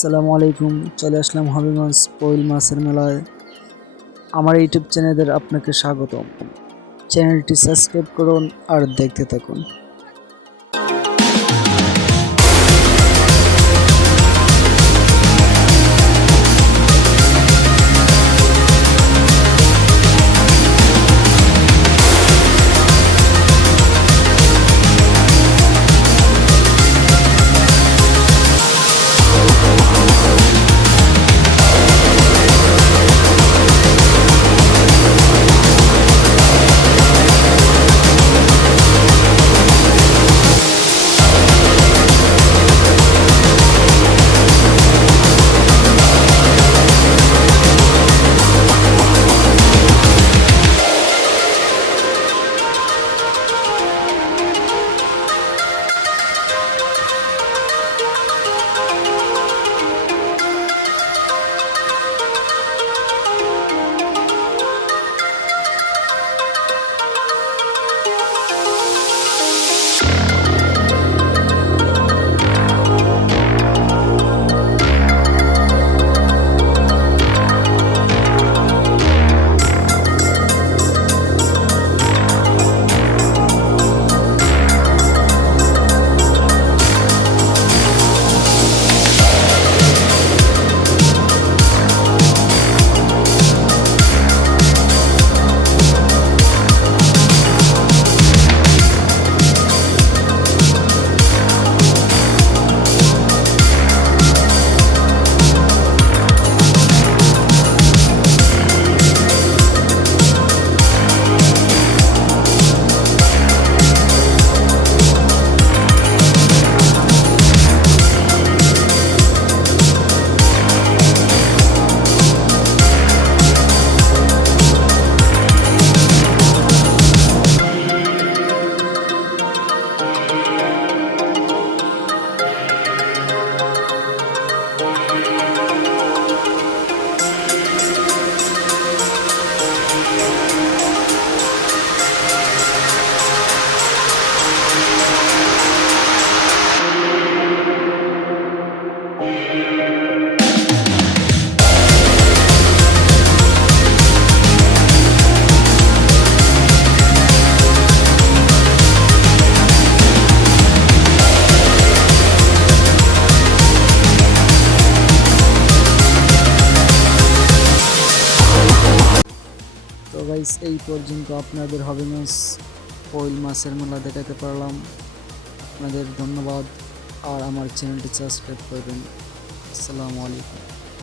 আসসালামু আলাইকুম। চলে আসলাম হবিগঞ্জ পৈল মাছের মেলায়। আমার ইউটিউব চ্যানেলে আপনাকে স্বাগতম। চ্যানেলটি সাবস্ক্রাইব করুন আর দেখতে থাকুন। তো গাইস, এই পর্যন্ত আপনাদের হবিগঞ্জ পৈল মাছের মেলা দেখাতে পারলাম। আপনাদের ধন্যবাদ আর আমার চ্যানেলটি সাবস্ক্রাইব করবেন। আসসালামু আলাইকুম।